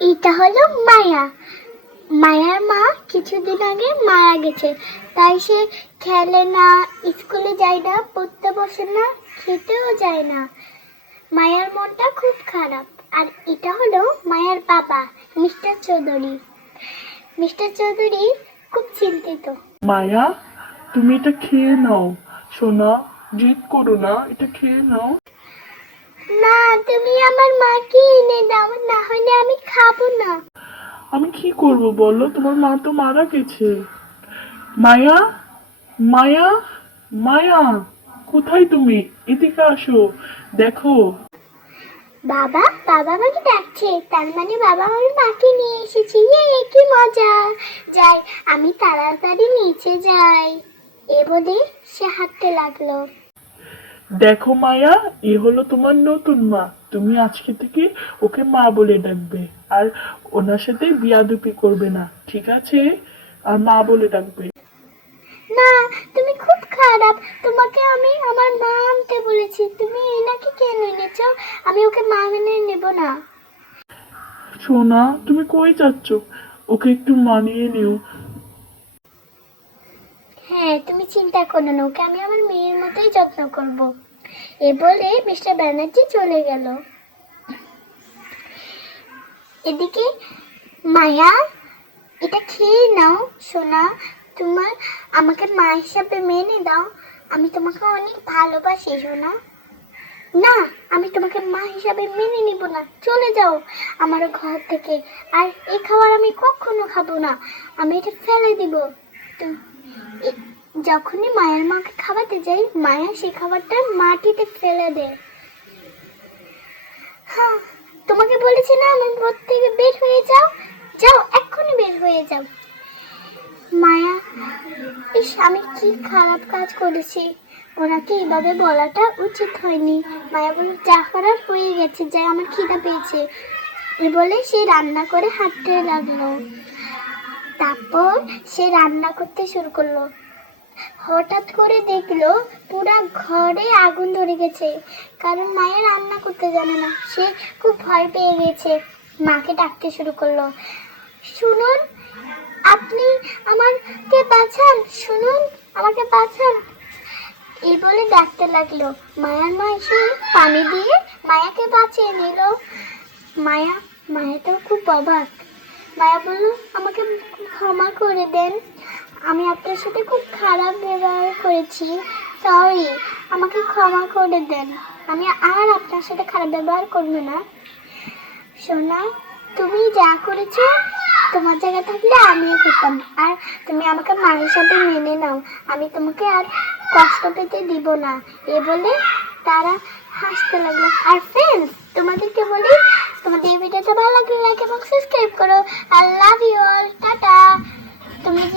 এটা হলো মায়া। মায়ার মা কিছুদিন আগে মারা গেছে, তাই সে খেলে না, স্কুলে যায় না, পড়তে বসে না, খেতেও যায় না। মায়ার মনটা খুব খারাপ। আর এটা হলো মায়ার বাবা, মিস্টার চৌধুরী। মিস্টার চৌধুরী খুব চিন্তিত। মায়া, তুমি এটা খেয়ে নাও। সোনা, জিদ করো না, এটা খেয়ে নাও। না, তুমি আমার মাকে এনে দাও, না হলে আমি খাবো না। আমি কি করব বলো, তোমার মা তো মারা গেছে। মায়া, মায়া, মায়া, কোথায় তুমি? এদিকে আসো, দেখো। বাবা, বাবা আমাকে ডাকছে, তার মানে বাবা আমার মাকে নিয়ে এসেছে। ইয়ে, কি মজা! যাই, আমি তাড়াতাড়ি নিচে যাই। এ বলে সে হাঁটতে লাগলো। দেখো মায়া, এ হলো তোমার নতুন মা। তুমি আজকে থেকে ওকে মা বলে ডাকবে। আর ওনার সাথে বিয়াদুপি করবে না, ঠিক আছে? আর মা বলে ডাকবে। না, তুমি খুব খারাপ। তোমাকে আমি আমার মা আনতে বলেছি, তুমি এনাকে কেন এনেছো? আমি ওকে মা মেনে নেব না। সোনা, তুমি কই যাচ্ছ? ওকে একটু মানিয়ে নিও। হ্যাঁ, তুমি চিন্তা করো না, ওকে আমি আমার মেয়ের মতোই যত্ন করব। এ বলে মিস্টার ব্যানার্জি চলে গেল। এদিকে মায়া, এটা খেয়ে নাও সোনা, তোমার আমাকে মা হিসাবে মেনে দাও। আমি তোমাকে অনেক ভালোবাসি সোনা। না, আমি তোমাকে মা হিসাবে মেনে নিব না, চলে যাও আমার ঘর থেকে। আর এই খাবার আমি কখনো খাবো না, আমি এটা ফেলে দিব। তো- এ- যখনই মায়ের মাকে খাওয়াতে যাই, মায়া সেই খাবারটা মাটিতে ফেলে দেয়। হ্যাঁ, তোমাকে বলেছি না আমার ঘর থেকে বের হয়ে যাও। যাও, এক্ষুনি বের হয়ে যাও। মায়া, ইস, আমি কি খারাপ কাজ করেছি, ওনাকে এইভাবে বলাটা উচিত হয়নি। মায়া বলল, যা করার হয়ে গেছে, যাই, আমার খিদা পেয়েছে। এই বলে সে রান্না করে হাঁটতে লাগলো। তারপর সে রান্না করতে শুরু করলো। হঠাৎ করে দেখলো পুরা ঘরে আগুন ধরে গেছে, কারণ মায়া রান্না করতে জানে না। সে খুব ভয় পেয়ে গেছে, মাকে ডাকতে শুরু করলো, শুনুন, আপনি আমাকে বাঁচান, শুনুন, আমাকে বাঁচান। এই বলে ডাকতে লাগলো। মায়ার মা এসে পানি দিয়ে মায়াকে বাঁচিয়ে নিল। মায়া, মায়া তো খুব অবাক। মায়া বলল, আমাকে ক্ষমা করে দেন, আমি আপনার সাথে খুব খারাপ ব্যবহার করেছি, সরি, আমাকে ক্ষমা করে দেন, আমি আর আপনার সাথে খারাপ ব্যবহার করবো না। সোনা, তুমি যা করেছো তোমার জায়গায় থাকলে আমিও করতাম। আর তুমি আমাকে মা হিসাবে মেনে নাও, আমি তোমাকে আর কষ্ট পেতে দিব না। এ বলে তারা হাসতে লাগলো। আর ফ্রেন্ডস, তোমাদেরকে বলি, তোমাদের এই ভিডিওটা ভালো লাগলে লাইক এবং সাবস্ক্রাইব করো। I love you all, tata. তুমি